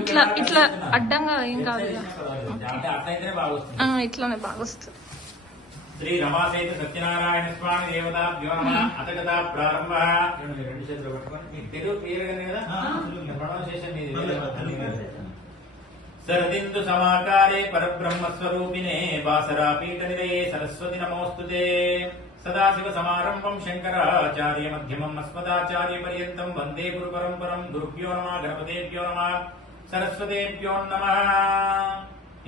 ఇట్లా ఇట్లా అడ్డంగా ఏం కాదు, ఇట్లానే బాగా వస్తుంది. శ్రీ రమాసేతు సత్యనారాయణ స్వామి దేవతాభ్యో నమః. అతగత ప్రారంభ. రెండు చేతులు పట్టుకొని మీకు తెలుగు క్లియర్ గానే కదా, ప్రొనౌన్సియేషన్ శరదిందు సమాకారే పరబ్రహ్మస్వరూపిణే బాసరా పీఠ నిలయే సరస్వతి నమోస్తుతే. సదాశివ సమారంభం శంకరాచార్య మధ్యమం అస్మదాచార్య పర్యంతం వందే గురు పరంపరం. గురుభ్యో నమః, గణపతేభ్యో నమః, సరస్వతేభ్యో నమః.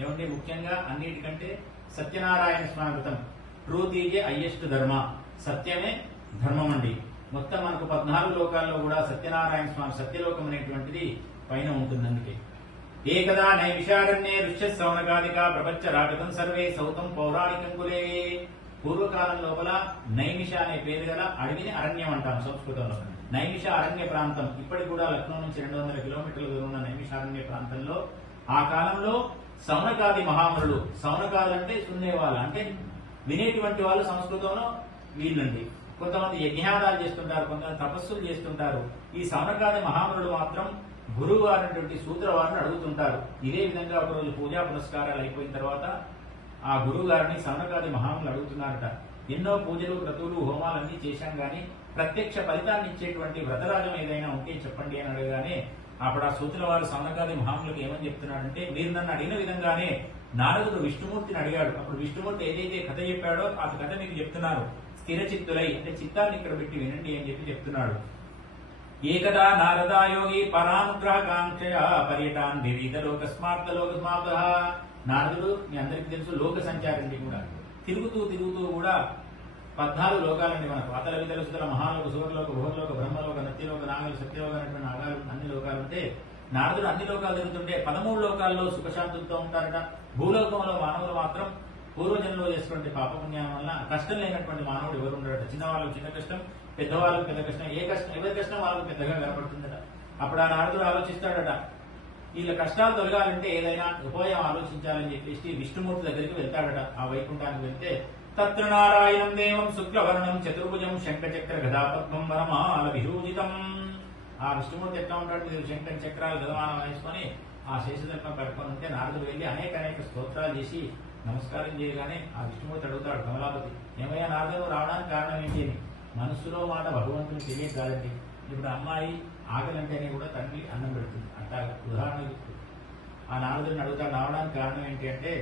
ఏమంటే ముఖ్యంగా అన్నిటికంటే సత్యనారాయణ స్వామి వ్రతం ట్రూత్ ఈజ్ హైయెస్ట్ ధర్మ. సత్యమే ధర్మం అండి. మొత్తం మనకు 14 లోకాల్లో కూడా సత్యనారాయణ స్వామి సత్యలోకం అనేటువంటిది పైన ఉంటుంది. అందుకే ఏకదా నైమిషారణ్యే ఋష్య సౌనకాదిక ప్రపంచ రాగతం సర్వే సౌతం పౌరాణికం కులే. పూర్వకాలం లోపల నైమిష అనే పేరు గల అడవిని అరణ్యం అంటాం సంస్కృతంలో. నైమిష అరణ్య ప్రాంతం ఇప్పటికి కూడా లక్నో నుంచి 200 కిలోమీటర్ల దూరం ఉన్న నైమిషారణ్య ప్రాంతంలో ఆ కాలంలో సౌనకాది మహామునులు, సౌనకాలు అంటే సున్నేవాళ్ళు, అంటే వినేటువంటి వాళ్ళు సంస్కృతంలో వీళ్ళండి. కొంతమంది యజ్ఞాదాలు చేస్తుంటారు, కొంతమంది తపస్సులు చేస్తుంటారు. ఈ సౌనకాది మహామునులు మాత్రం గురువు గారినటువంటి సూత్రవారిని అడుగుతుంటారు. ఇదే విధంగా ఒకరోజు పూజా పురస్కారాలు అయిపోయిన తర్వాత ఆ గురువు గారిని సౌనకాది మహామునులు అడుగుతున్నారట. ఎన్నో పూజలు, క్రతువులు, హోమాలన్నీ చేశాం గాని ప్రత్యక్ష ఫలితాన్ని ఇచ్చేటువంటి వ్రతరాజం ఏదైనా ఉంటే చెప్పండి అని అడగగానే అప్పుడు ఆ సూత్రవారు సౌనకాది మహాములకు ఏమని చెప్తున్నాడంటే, మీరు నన్ను అడిగిన విధంగానే నారదుడు విష్ణుమూర్తిని అడిగాడు. అప్పుడు విష్ణుమూర్తి ఏదైతే కథ చెప్పాడో ఆ కథ మీకు చెప్తున్నారు. స్థిర చిత్తులై అంటే చిత్తాన్ని ఇక్కడ పెట్టి వినండి అని చెప్తున్నాడు. ఏకదా నారదా యోగి పరానుగ్రహకాంక్షయ పర్యటాన్ వివిధ లోకస్మార్త లోకస్మాప్త. నారదుడు మీ అందరికీ తెలుసు లోక సంచారండి కూడా. తిరుగుతూ కూడా 14 లోకాలండి మనకు. అతల వితల సుతల మహాలోక, సువర్లోక, బృహలోక, బ్రహ్మలోక, నత్యలోక, నాగలు, సత్యలోక అనేటువంటి నాగాలు అన్ని లోకాలు ఉంటే నారదుడు అన్ని లోకాలు తిరుగుతుంటే 13 లోకాల్లో సుఖశాంతులతో ఉంటారట. భూలోకంలో మానవులు మాత్రం పూర్వజన్మలో చేసినటువంటి పాపపుణ్యం వల్ల కష్టం లేనటువంటి మానవుడు ఎవరు ఉండడట. చిన్నవాళ్ళకు చిన్న కష్టం, పెద్దవాళ్ళకు పెద్ద కష్టం, ఎవరి కష్టం వాళ్ళకు పెద్దగా కనపడుతుందట. అప్పుడు ఆ నారదుడు ఆలోచిస్తాడట, వీళ్ళ కష్టాలు తొలగాలంటే ఏదైనా ఉపాయం ఆలోచించాలని చెప్పేసి విష్ణుమూర్తి దగ్గరికి వెళ్తాడట. ఆ వైకుంఠానికి వెళ్తే తత్ర నారాయణం దేవం శుక్లవర్ణం చతుర్భుజం శంఖచక్ర గదాపద్మం వరమాల విభూజితం. ఆ విష్ణుమూర్తి ఎట్లా ఉంటాడు, శంఖ చక్రాలు గదమానం వేసుకొని ఆ శేషదర్పం కట్టుకొని ఉంటే నారదుడు వెళ్ళి అనేక స్తోత్రాలు చేసి నమస్కారం చేయగానే ఆ విష్ణుమూర్తి అడుగుతాడు కమలాపతి, ఏమయ్యా నారదుడు రావడానికి కారణం ఏంటి అని. మనస్సులో మాట భగవంతుని తెలియదు కాదండి. ఇప్పుడు అమ్మాయి ఆకలంటేనే కూడా తండ్రి అన్నం పెడుతుంది. అట్లా ఉదాహరణకు ఆ నారదుడిని అడుగుతాడు రావడానికి కారణం ఏంటి అంటే,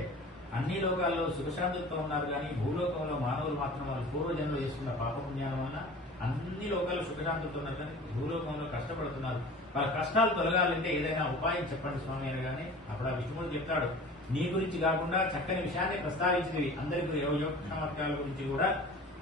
అన్ని లోకాల్లో సుఖశాంతులతో ఉన్నారు కానీ భూలోకంలో మానవులు మాత్రం వాళ్ళు పూర్వజన్మలో చేసుకున్న పాపపుణ్యాల వల్ల అన్ని లోకాల్లో సుఖశాంతులతో ఉన్నారు కానీ భూలోకంలో కష్టపడుతున్నారు. వాళ్ళ కష్టాలు తొలగాలంటే ఏదైనా ఉపాయం చెప్పండి స్వామి అనగానే అప్పుడు ఆ విష్ణుమూర్తి చెప్తాడు, నీ గురించి కాకుండా చక్కని విషయాన్ని ప్రస్తావించినవి అందరికీ యోగక్షమత్కాల గురించి కూడా.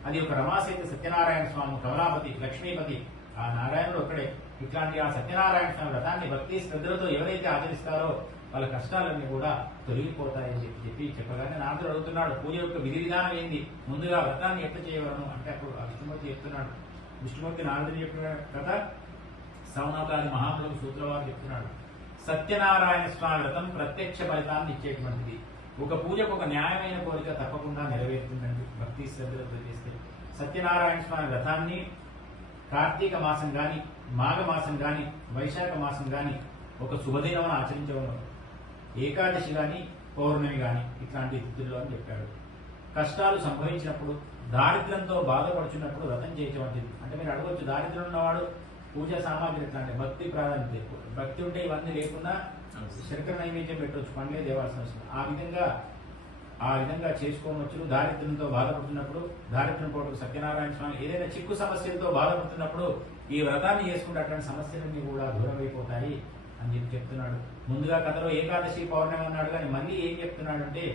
అది ఒక రమాసేతు సత్యనారాయణ స్వామి, కమలాపతి, లక్ష్మీపతి, ఆ నారాయణుడు ఒక్కడే. ఇట్లాంటి ఆ సత్యనారాయణ స్వామి వ్రతాన్ని భక్తి శ్రద్ధలతో ఎవరైతే ఆచరిస్తారో వాళ్ళ కష్టాలన్నీ కూడా తొలగిపోతాయని చెప్పగానే నారదుడు అడుగుతున్నాడు, పూజ యొక్క విధి విధానం ఏంది, ముందుగా వ్రతాన్ని ఎట్లా చేయవలను అంటే అప్పుడు ఆ విష్ణుమూర్తి చెప్తున్నాడు. విష్ణుమూర్తి నారదుడు చెప్పిన కథ సౌనకాది మహాములకు సూత్రవారు చెప్తున్నాడు. సత్యనారాయణ స్వామి వ్రతం ప్రత్యక్ష ఫలితాన్ని ఇచ్చేటువంటిది. ఒక పూజకు ఒక న్యాయమైన కోరిక తప్పకుండా నెరవేరుతుందండి భక్తి శ్రద్ధలతో చేస్తే. సత్యనారాయణ స్వామి వ్రతాన్ని కార్తీక మాసం గాని, మాఘ మాసం గాని, వైశాఖ మాసం గాని ఒక శుభదినం ఆచరించవడం, ఏకాదశి గాని, పౌర్ణమి గాని ఇట్లాంటి తిథుల్లో అని చెప్పాడు. కష్టాలు సంభవించినప్పుడు, దారిద్ర్యంతో బాధపడుచున్నప్పుడు వ్రతం చేయటువంటిది. అంటే మీరు అడగవచ్చు, దారిద్ర్యం ఉన్నవాడు పూజా సామాగ్రి ఎట్లా అంటే భక్తి ప్రాధాన్యత ఎక్కువ. భక్తి ఉంటే ఇవన్నీ లేకుండా శంకర నైవేద్యం పెట్టవచ్చు, పండ్లే దేవాల్సిన అవసరం. ఆ విధంగా చేసుకోవచ్చు. దారిద్ర్యంతో బాధపడుతున్నప్పుడు, దారిద్ర్యం పోటు సత్యనారాయణ స్వామి ఏదైనా చిక్కు సమస్యలతో బాధపడుతున్నప్పుడు ఈ వ్రతాన్ని చేసుకుంటే అటువంటి సమస్యలన్నీ కూడా దూరం అయిపోతాయి అని చెప్తున్నాడు. ముందుగా కథలో ఏకాదశి పౌర్ణమి అన్నాడు కానీ మళ్ళీ ఏం చెప్తున్నాడంటే,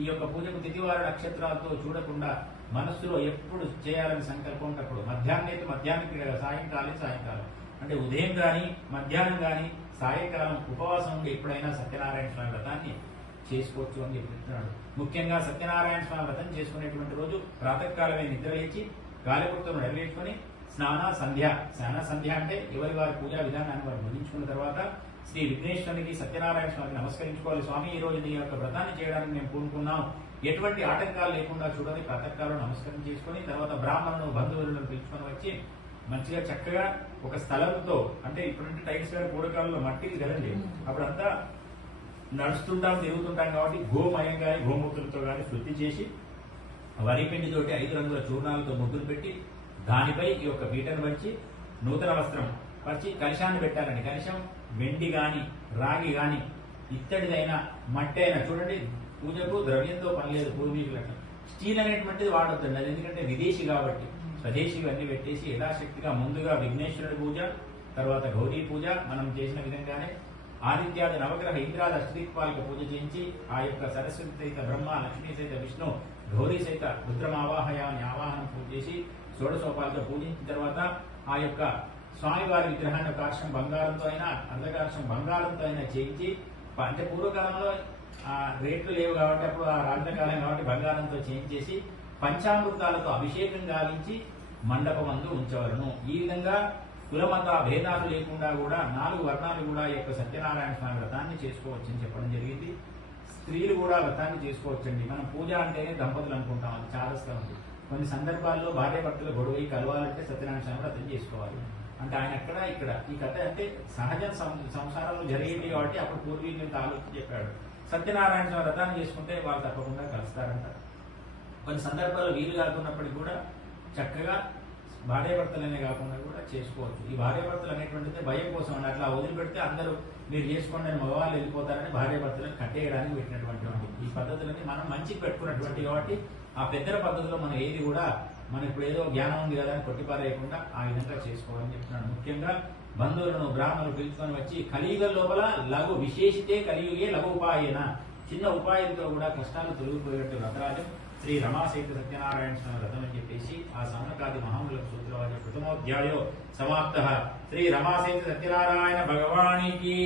ఈ యొక్క పూజకు తిథివార నక్షత్రాలతో చూడకుండా మనస్సులో ఎప్పుడు చేయాలని సంకల్పం ఉన్నప్పుడు మధ్యాహ్నానికి సాయంకాలం అంటే ఉదయం గాని, మధ్యాహ్నం గాని, సాయంకాలం ఉపవాసం ఉండి ఎప్పుడైనా సత్యనారాయణ స్వామి వ్రతాన్ని చేసుకోవచ్చు అని చెప్తున్నాడు. ముఖ్యంగా సత్యనారాయణ స్వామి వ్రతం చేసుకునేటువంటి రోజు ప్రాతకాలమే నిద్ర లేచి గాలిపుత్రం నెరవేర్చుకొని స్నాన సంధ్య అంటే ఎవరి వారి పూజా విధానాన్ని వారు ముగించుకున్న తర్వాత శ్రీ విఘ్నేశ్వరునికి సత్యనారాయణ స్వామికి నమస్కరించుకోవాలి. స్వామి, ఈ రోజు నీ యొక్క వ్రతాన్ని చేయడానికి మేము పూనుకున్నాం, ఎటువంటి ఆటంకాలు లేకుండా చూడని ప్రాతకాలం నమస్కారం చేసుకుని తర్వాత బ్రాహ్మణులను బంధువులను పిలుచుకొని వచ్చి మంచిగా చక్కగా ఒక స్థలంతో, అంటే ఇప్పుడంటే టైల్స్ గారి పూర్వకాలంలో మట్టికి కదండి, అప్పుడంతా నడుస్తుంటాం తిరుగుతుంటాం కాబట్టి గోమయం కానీ గోమూత్రంతో కానీ శుద్ధి చేసి వరి పిండితోటి 5 రంగుల చూర్ణాలతో ముగ్గులు పెట్టి దానిపై ఈ యొక్క పీటను పరిచి నూతన వస్త్రం పరిచి కలశాన్ని పెట్టాలండి. కలశం వెండి గాని రాగి గాని ఇత్తడిదైనా మట్టి అయినా, చూడండి పూజకు ద్రవ్యంతో పని లేదు పూర్వీకులకు. స్టీల్ అనేటువంటిది వాడొద్దండి, అది ఎందుకంటే విదేశీ కాబట్టి. స్వదేశీ అన్ని పెట్టేసి యథాశక్తిగా ముందుగా విఘ్నేశ్వరుడి పూజ, తర్వాత గౌరీ పూజ మనం చేసిన విధంగానే ఆదిత్యాది నవగ్రహ ఇంద్రాది అష్టదిక్పాలక పూజ చేయించి ఆ యొక్క సరస్వతి సహిత బ్రహ్మ, లక్ష్మీ సహిత విష్ణు, గౌరీ సహిత రుద్రమావాహయాన్ని ఆవాహనం పూజ చేసి షోడశోపాలతో పూజించిన తర్వాత ఆ యొక్క స్వామివారి విగ్రహాన్ని ఒక అర్షం బంగారంతో అయినా అర్ధకార్షం బంగారంతో అయినా చేయించి, అంటే పూర్వకాలంలో ఆ రేట్లు లేవు కాబట్టి అప్పుడు ఆ రాజ్యకాలం కాబట్టి బంగారంతో చేయించేసి పంచామృతాలతో అభిషేకం గావించి మండపమందు ఉంచవలను. ఈ విధంగా కులమత భేదాలు లేకుండా కూడా 4 వర్ణాలు కూడా ఈ యొక్క సత్యనారాయణ స్వామి వ్రతాన్ని చేసుకోవచ్చని చెప్పడం జరిగింది. స్త్రీలు కూడా వ్రతాన్ని చేసుకోవచ్చండి. మనం పూజ అంటేనే దంపతులు అనుకుంటాం, అది చాలా ఉంది. కొన్ని సందర్భాల్లో భార్య భర్తలు గొడవ కలవాలంటే సత్యనారాయణ స్వామి వ్రతం చేసుకోవాలి. అంటే ఆయన అక్కడ ఇక్కడ ఈ కథ అంటే సహజ సంసారంలో జరిగేది కాబట్టి అప్పుడు పూర్వీకులకు ఆలోచన చెప్పాడు. సత్యనారాయణ స్వామి వ్రతాన్ని చేసుకుంటే వాళ్ళు తప్పకుండా కలుస్తారంట. కొన్ని సందర్భాల్లో వీలు కాకున్నప్పటికీ కూడా చక్కగా భార్యాభర్తలనే కాకుండా కూడా చేసుకోవచ్చు. ఈ భార్యాభర్తలు అనేటువంటిది భయం కోసం అండి, అట్లా వదిలిపెడితే అందరూ మీరు చేసుకోండి అని మగవాళ్ళు వెళ్ళిపోతారని భార్యాభర్తలను కట్టేయడానికి పెట్టినటువంటి ఈ పద్ధతులని మనం మంచికి పెట్టుకున్నటువంటి కాబట్టి ఆ పెద్దల పద్ధతిలో మనం ఏది కూడా మనం ఇప్పుడు ఏదో జ్ఞానం ఉంది కదా అని కొట్టిపారేయకుండా ఆ విధంగా చేసుకోవాలని చెప్తున్నాడు. ముఖ్యంగా బంధువులను బ్రాహ్మణులు పిలుచుకొని వచ్చి కలియుగ లోపల లఘు విశేషితే కలియుగే లఘు ఉపాయన, చిన్న ఉపాయంతో కూడా కష్టాలు తొలగిపోయేట్టు వ్రతరాజం శ్రీ రమాసహిత సత్యనారాయణ స్వామి వ్రతం అని చెప్పేసి ఆ సౌనకాది మహాములకు సూత్రవాది ప్రథమోధ్యాయో సమాప్త. శ్రీ రమాసహిత సత్యనారాయణ భగవానికి